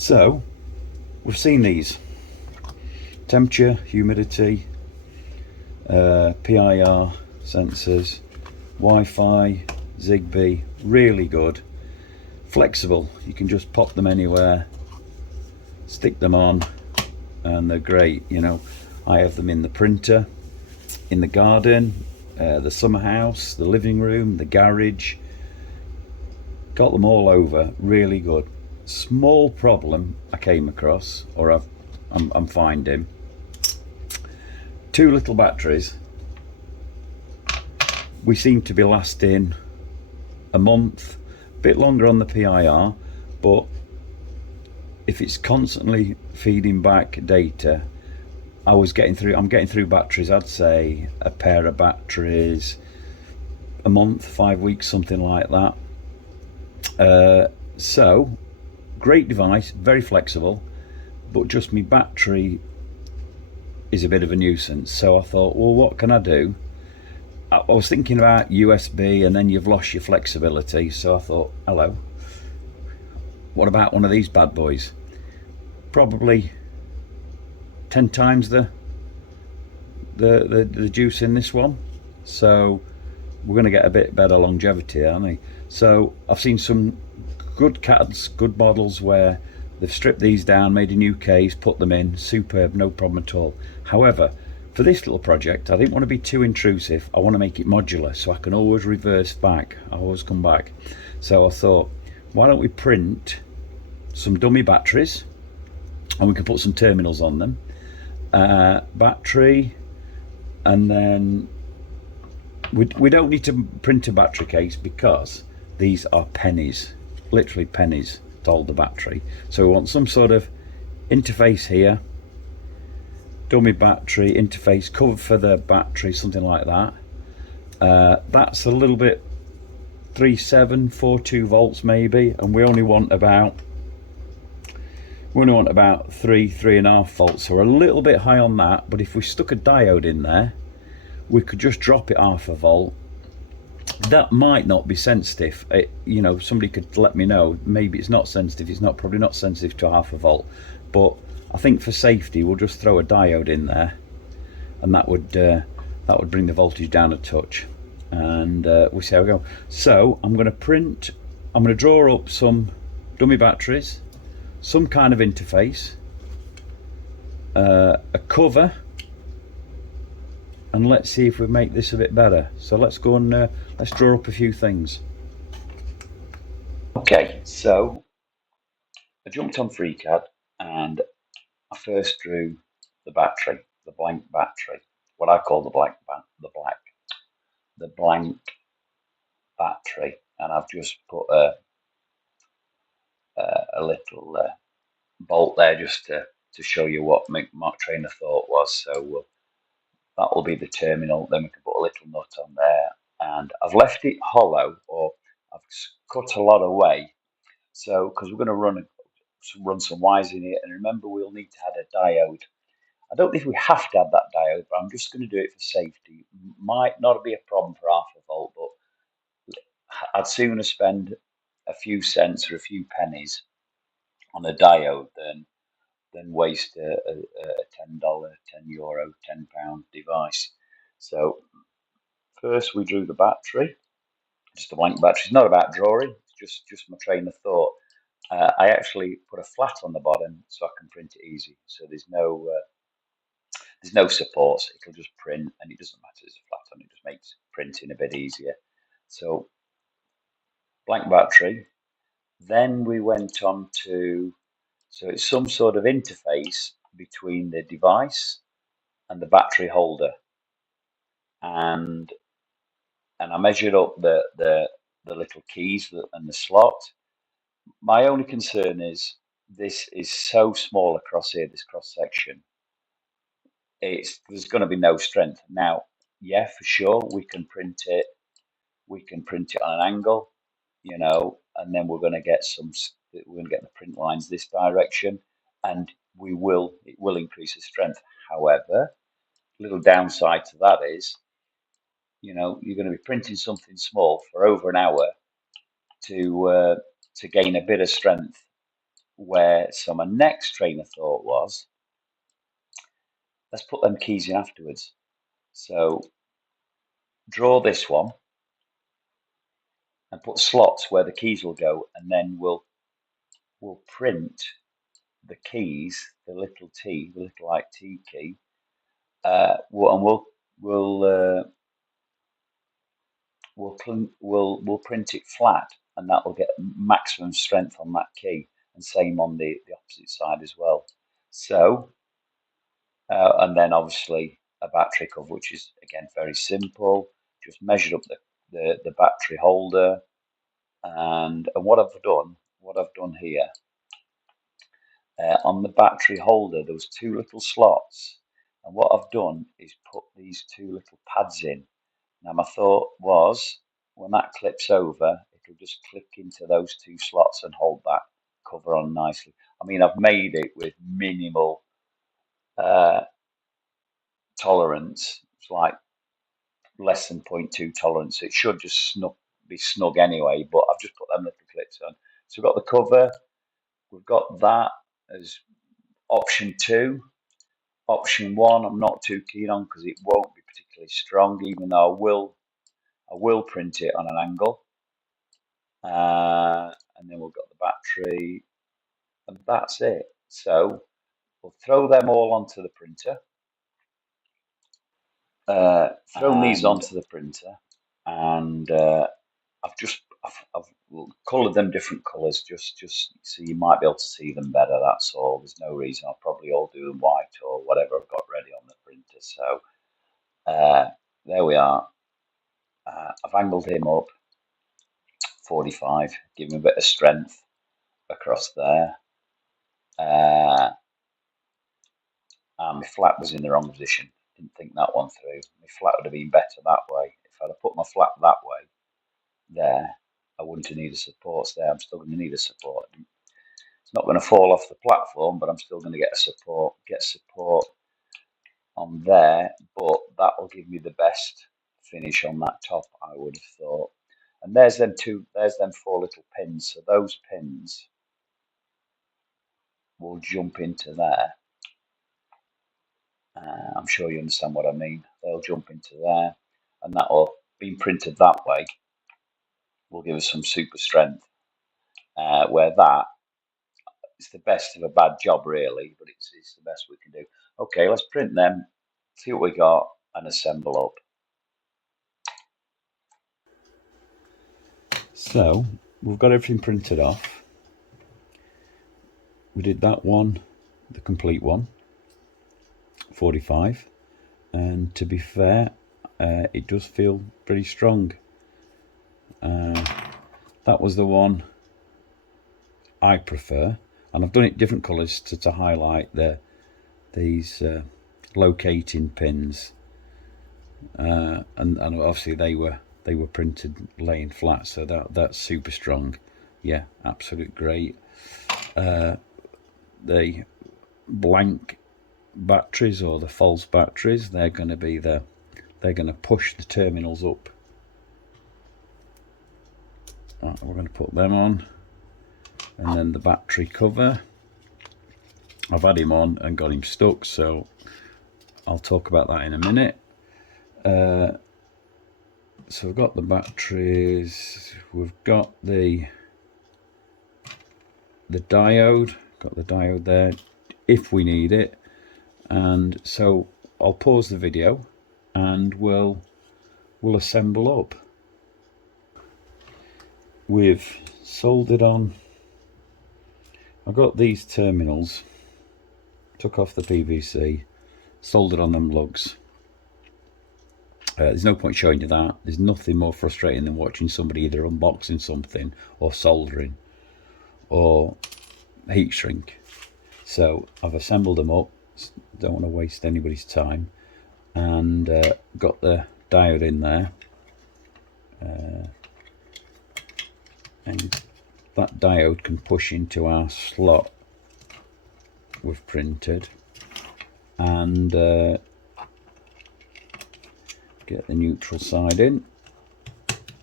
So we've seen these: temperature, humidity, PIR sensors, Wi-Fi, Zigbee, really good. Flexible, you can just pop them anywhere, stick them on, and they're great. I have them in the printer, in the garden, the summer house, the living room, the garage. Got them all over, really good. Small problem I came across, or I'm finding: two little batteries. We seem to be lasting a month, a bit longer on the PIR, but if it's constantly feeding back data, I'm getting through batteries, I'd say a pair of batteries a month, 5 weeks, something like that. So great device, very flexible, but just my battery is a bit of a nuisance. So I thought, well, what can I do? I was thinking about USB, and then you've lost your flexibility. So I thought, hello, what about one of these bad boys? Probably 10 times the juice in this one. So we're going to get a bit better longevity, aren't we? So I've seen some good CADs, good models where they've stripped these down, made a new case, put them in. Superb, no problem at all. However, for this little project, I didn't want to be too intrusive. I want to make it modular so I can always reverse back. I always come back. So I thought, why don't we print some dummy batteries, and we can put some terminals on them. Battery, and then we don't need to print a battery case because these are pennies, literally pennies to hold the battery. So we want some sort of interface here, dummy battery interface, cover for the battery, something like that. That's a little bit 3.742 volts maybe, and we only want about 3.5 volts, so we're a little bit high on that. But if we stuck a diode in there, we could just drop it half a volt. That might not be sensitive. Somebody could let me know. Maybe it's not sensitive. It's probably not sensitive to half a volt. But I think for safety, we'll just throw a diode in there, and that would bring the voltage down a touch. And we'll see how we go. So I'm going to draw up some dummy batteries, some kind of interface, a cover, and let's see if we make this a bit better. So let's go and let's draw up a few things. Okay, so I jumped on FreeCAD and I first drew the battery, the blank battery, what I call the blank battery, and I've just put a little bolt there just to show you what my train of thought was. So that will be the terminal. Then we can put a little nut on there, and I've left it hollow, or I've cut a lot away. So because we're going to run some wires in it, and remember we'll need to add a diode. I don't know if we have to add that diode, but I'm just going to do it for safety. Might not be a problem for half a volt, but I'd sooner spend a few cents or a few pennies on a diode than waste a $10, €10, £10 device. So first we drew the battery, just a blank battery. It's not about drawing, it's just my train of thought. I actually put a flat on the bottom so I can print it easy. So there's no supports. It'll just print, and it doesn't matter there's a flat on it. Just makes printing a bit easier. So blank battery. Then we went on to, so it's some sort of interface between the device and the battery holder, and I measured up the little keys and the slot. My only concern is this is so small across here, this cross section. There's going to be no strength. Now, yeah, for sure, we can print it. We can print it on an angle, and then we're going to get the print lines this direction, and it will increase the strength. However, little downside to that is, you're going to be printing something small for over an hour to gain a bit of strength so my next train of thought was, let's put them keys in afterwards. So draw this one and put slots where the keys will go, and then we'll print the keys, the little T, the little like T key, and we'll print it flat, and that will get maximum strength on that key, and same on the opposite side as well. So, and then obviously a battery cover, which is again very simple. Just measure up the battery holder, and what I've done here on the battery holder, there was two little slots, and what I've done is put these two little pads in. Now my thought was, when that clips over, it'll just click into those two slots and hold that cover on nicely. I mean, I've made it with minimal tolerance. It's like less than 0.2 tolerance. It should just be snug anyway, but I've just put them little clips on. So we've got the cover, we've got that as option 2. Option 1, I'm not too keen on because it won't be particularly strong, even though I will print it on an angle. And then we've got the battery, and that's it. So we'll throw them all onto the printer. Thrown these onto the printer, and I've coloured them different colours just so you might be able to see them better. That's all. There's no reason. I'll probably all do them white or whatever I've got ready on the printer. So there we are. I've angled him up 45, give him a bit of strength across there. And my flat was in the wrong position. Didn't think that one through. My flat would have been better that way. If I'd have put my flat that way, there, I wouldn't have needed supports there. I'm still going to need a support. It's not going to fall off the platform, but I'm still going to get support on there. But that will give me the best finish on that top, I would have thought. And there's them 4 little pins. So those pins will jump into there. I'm sure you understand what I mean. They'll jump into there, and that will, being printed that way, will give us some super strength. Where that is the best of a bad job, really, but it's the best we can do. Okay, let's print them, see what we got, and assemble up. So we've got everything printed off. We did that one, the complete one, 45, and to be fair, it does feel pretty strong. That was the one I prefer, and I've done it different colours to highlight these locating pins, and obviously they were printed laying flat, so that's super strong. Yeah, absolute great. The blank batteries, or the false batteries, they're going to push the terminals up. Right, we're going to put them on, and then the battery cover, I've had him on and got him stuck, so I'll talk about that in a minute. So we've got the batteries, we've got the diode, got the diode there if we need it, and so I'll pause the video and we'll assemble up. We've soldered on, I've got these terminals, took off the PVC, soldered on them lugs. There's no point showing you that. There's nothing more frustrating than watching somebody either unboxing something or soldering or heat shrink. So I've assembled them up, don't want to waste anybody's time, and got the diode in there, and that diode can push into our slot we've printed, and get the neutral side in,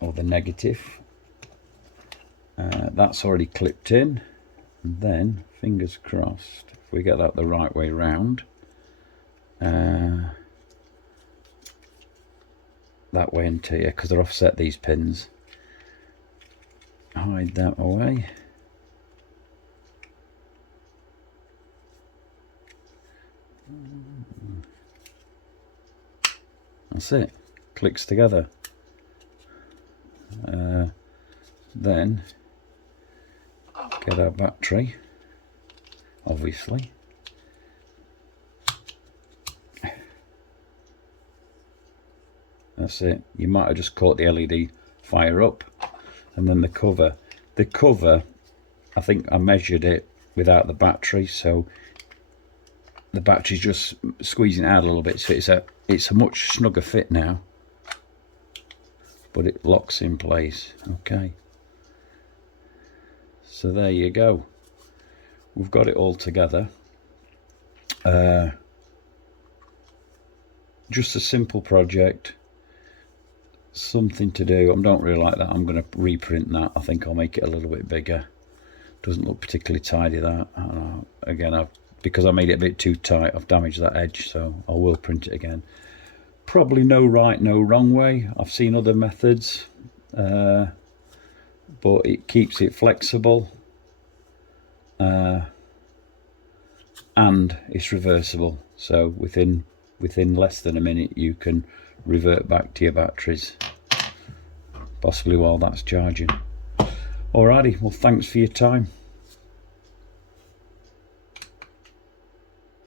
or the negative. That's already clipped in, And then, fingers crossed, if we get that the right way round, that way into here, because they're offset, these pins. Hide that away. That's it, clicks together. Then get our battery, obviously. That's it. You might have just caught the LED fire up. And then the cover. The cover, I think I measured it without the battery, so the battery's just squeezing out a little bit, so it's a much snugger fit now, but it locks in place. Okay, so there you go, we've got it all together. Just a simple project, something to do. I don't really like that. I'm going to reprint that. I think I'll make it a little bit bigger. Doesn't look particularly tidy, that. Again, because I made it a bit too tight, I've damaged that edge, so I will print it again. Probably no right, no wrong way. I've seen other methods, but it keeps it flexible, and it's reversible. So within less than a minute, you can revert back to your batteries, possibly while that's charging. Alrighty, well, thanks for your time.